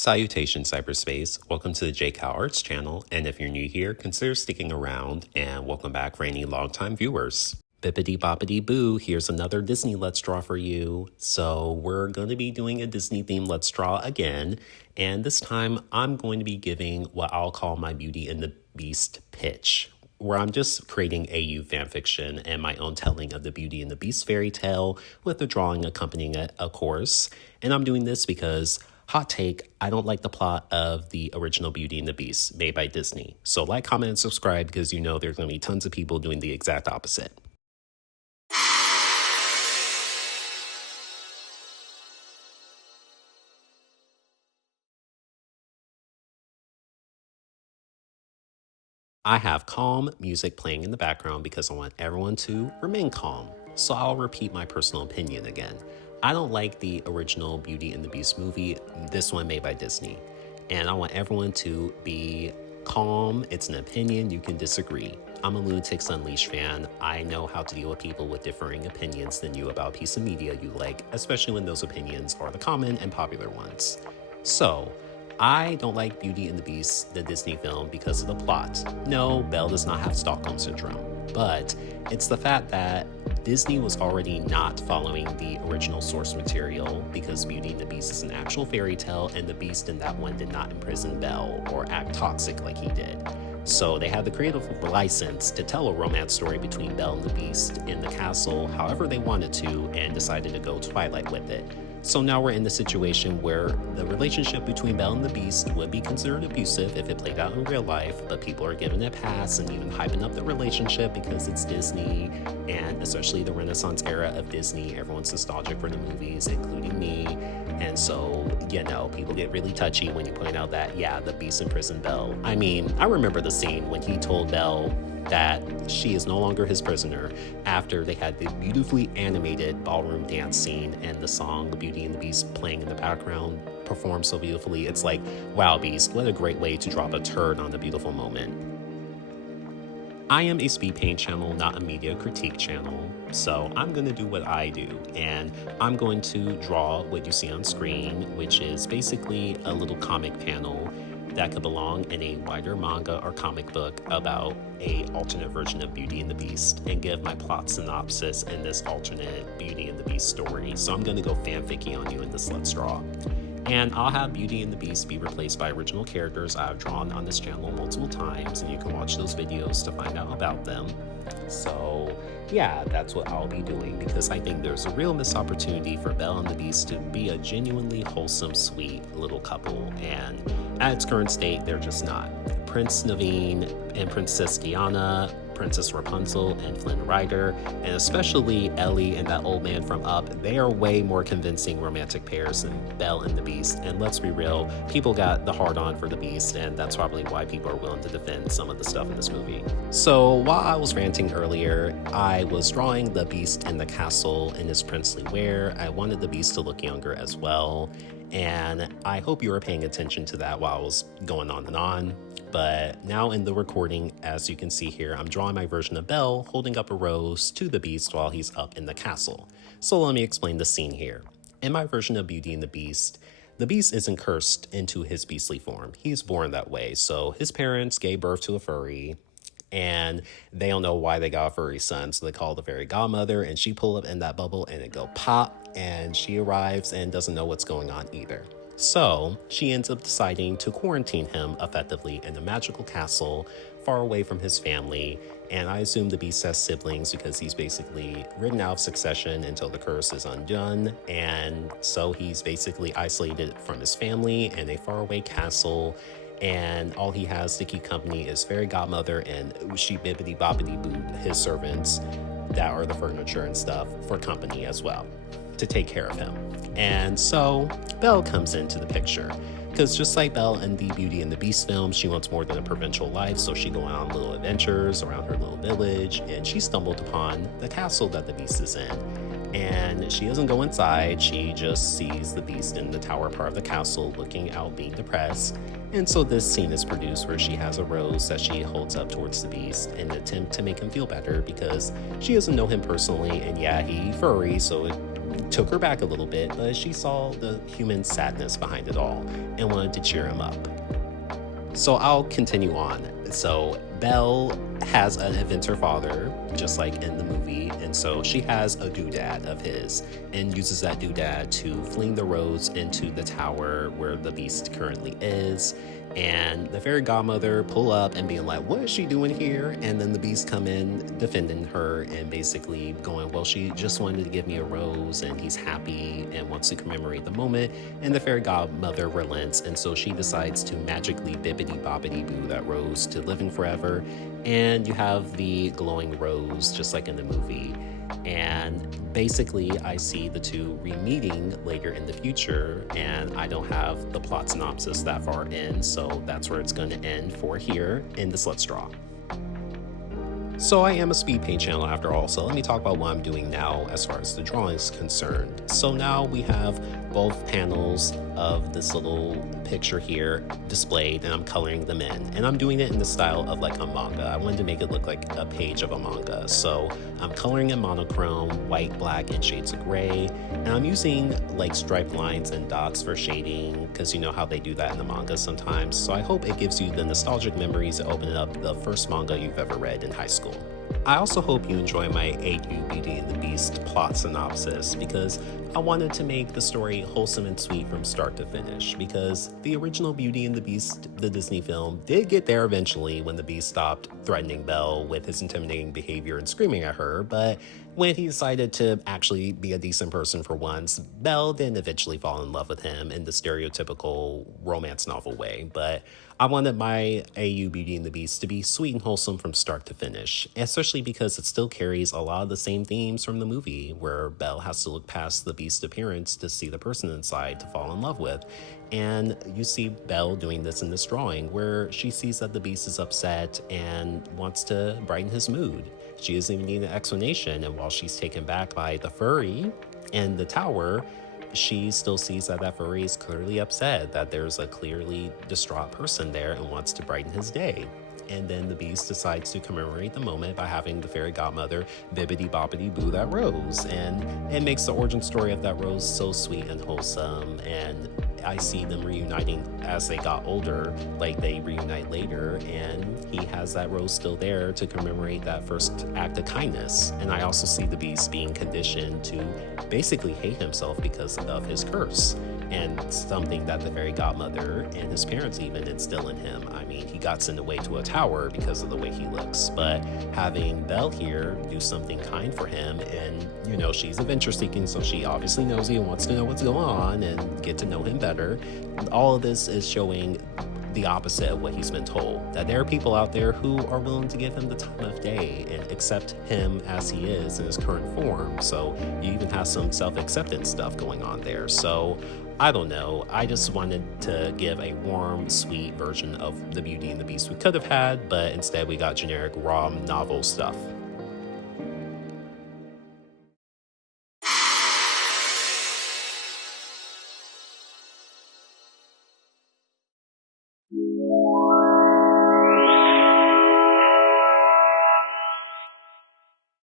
Salutations, cyberspace. Welcome to the JCal Arts channel, and if you're new here, consider sticking around, and welcome back for any longtime viewers. Bippity boppity boo, here's another Disney Let's Draw for you. So we're going to be doing a Disney themed Let's Draw again, and this time I'm going to be giving what I'll call my Beauty and the Beast pitch, where I'm just creating AU fanfiction and my own telling of the Beauty and the Beast fairy tale with a drawing accompanying it, of course. And I'm doing this because, hot take, I don't like the plot of the original Beauty and the Beast made by Disney. So like, comment, and subscribe because you know there's going to be tons of people doing the exact opposite. I have calm music playing in the background because I want everyone to remain calm. So I'll repeat my personal opinion again. I don't like the original Beauty and the Beast movie, this one made by Disney. And I want everyone to be calm. It's an opinion, you can disagree. I'm a Lunatics Unleashed fan. I know how to deal with people with differing opinions than you about a piece of media you like, especially when those opinions are the common and popular ones. So, I don't like Beauty and the Beast, the Disney film, because of the plot. No, Belle does not have Stockholm Syndrome, but it's the fact that Disney was already not following the original source material because Beauty and the Beast is an actual fairy tale, and the Beast in that one did not imprison Belle or act toxic like he did. So they had the creative license to tell a romance story between Belle and the Beast in the castle however they wanted to, and decided to go Twilight with it. So now we're in the situation where the relationship between Belle and the Beast would be considered abusive if it played out in real life, but people are giving it a pass and even hyping up the relationship because it's Disney, and especially the Renaissance era of Disney, everyone's nostalgic for the movies, including me. And so, you know, people get really touchy when you point out that, yeah, the Beast imprisoned Belle. I mean, I remember the scene when he told Belle that she is no longer his prisoner after they had the beautifully animated ballroom dance scene and the song Beauty and the Beast playing in the background performed so beautifully. It's like, wow, Beast, what a great way to drop a turd on a beautiful moment. I am a speed paint channel, not a media critique channel, so I'm going to do what I do, and I'm going to draw what you see on screen, which is basically a little comic panel that could belong in a wider manga or comic book about a alternate version of Beauty and the Beast, and give my plot synopsis in this alternate Beauty and the Beast story. So I'm going to go fanficky on you in this Let's Draw. And I'll have Beauty and the Beast be replaced by original characters I've drawn on this channel multiple times, and you can watch those videos to find out about them. So yeah, that's what I'll be doing, because I think there's a real missed opportunity for Belle and the Beast to be a genuinely wholesome, sweet little couple, and at its current state, they're just not. Prince Naveen and Princess Diana, Princess Rapunzel and Flynn Rider, and especially Ellie and that old man from Up, they are way more convincing romantic pairs than Belle and the Beast. And let's be real, people got the hard-on for the Beast, and that's probably why people are willing to defend some of the stuff in this movie. So while I was ranting earlier, I was drawing the Beast in the castle in his princely wear. I wanted the Beast to look younger as well, and I hope you were paying attention to that while I was going on and on. But now in the recording, as you can see here, I'm drawing my version of Belle holding up a rose to the Beast while he's up in the castle. So let me explain the scene here. In my version of Beauty and the Beast isn't cursed into his beastly form. He's born that way. So his parents gave birth to a furry, and they don't know why they got a furry son. So they call the fairy godmother, and she pull up in that bubble and it go pop, and she arrives and doesn't know what's going on either. So she ends up deciding to quarantine him effectively in a magical castle far away from his family. And I assume the Beast has siblings because he's basically ridden out of succession until the curse is undone. And so he's basically isolated from his family in a faraway castle. And all he has to keep company is fairy godmother and Ooshi Bibbidi Bobbidi Boo, his servants that are the furniture and stuff, for company as well, to take care of him. And so Belle comes into the picture, because just like Belle in the Beauty and the Beast film, she wants more than a provincial life, so she goes on little adventures around her little village, and she stumbled upon the castle that the Beast is in. And she doesn't go inside, she just sees the Beast in the tower part of the castle looking out, being depressed. And so this scene is produced where she has a rose that she holds up towards the Beast in an attempt to make him feel better, because she doesn't know him personally, and yeah, he furry, so it took her back a little bit, but she saw the human sadness behind it all and wanted to cheer him up. So I'll continue on. So Belle has an Aventure father, just like in the movie, and so she has a doodad of his and uses that doodad to fling the rose into the tower where the beast currently is. And the fairy godmother pull up and being like, what is she doing here? And then the beast come in defending her and basically going, well, she just wanted to give me a rose and he's happy and wants to commemorate the moment. And the fairy godmother relents, and so she decides to magically bibbity bobbity boo that rose to living forever. And you have the glowing rose just like in the movie. And basically I see the two re-meeting later in the future, and I don't have the plot synopsis that far in, so that's where it's going to end for here in this Let's Draw. So I am a speed paint channel after all, so let me talk about what I'm doing now as far as the drawing is concerned. So now we have both panels of this little picture here displayed, and I'm coloring them in. And I'm doing it in the style of like a manga. I wanted to make it look like a page of a manga. So I'm coloring in monochrome, white, black, and shades of gray. And I'm using like striped lines and dots for shading, because you know how they do that in the manga sometimes. So I hope it gives you the nostalgic memories of opening up the first manga you've ever read in high school. I also hope you enjoy my AU Beauty and the Beast plot synopsis, because I wanted to make the story wholesome and sweet from start to finish, because the original Beauty and the Beast, the Disney film, did get there eventually when the Beast stopped threatening Belle with his intimidating behavior and screaming at her, but when he decided to actually be a decent person for once, Belle didn't eventually fall in love with him in the stereotypical romance novel way. But I wanted my AU Beauty and the Beast to be sweet and wholesome from start to finish, especially because it still carries a lot of the same themes from the movie, where Belle has to look past the Beast's appearance to see the person inside to fall in love with. And you see Belle doing this in this drawing, where she sees that the Beast is upset and wants to brighten his mood. She doesn't even need an explanation, and while she's taken back by the furry and the tower, she still sees that that furry is clearly upset, that there's a clearly distraught person there and wants to brighten his day. And then the Beast decides to commemorate the moment by having the fairy godmother bibbity bobbity boo that rose, and it makes the origin story of that rose so sweet and wholesome. And I see them reuniting as they got older, like they reunite later, and he has that rose still there to commemorate that first act of kindness. And I also see the Beast being conditioned to basically hate himself because of his curse, and something that the fairy godmother and his parents even instill in him. I mean, he got sent away to a tower because of the way he looks, but having Belle here do something kind for him, and you know, she's adventure seeking, so she obviously knows he wants to know what's going on and get to know him better. All of this is showing the opposite of what he's been told, that there are people out there who are willing to give him the time of day and accept him as he is in his current form. So you even have some self-acceptance stuff going on there. So I don't know, I just wanted to give a warm, sweet version of the Beauty and the Beast we could have had, but instead we got generic raw novel stuff.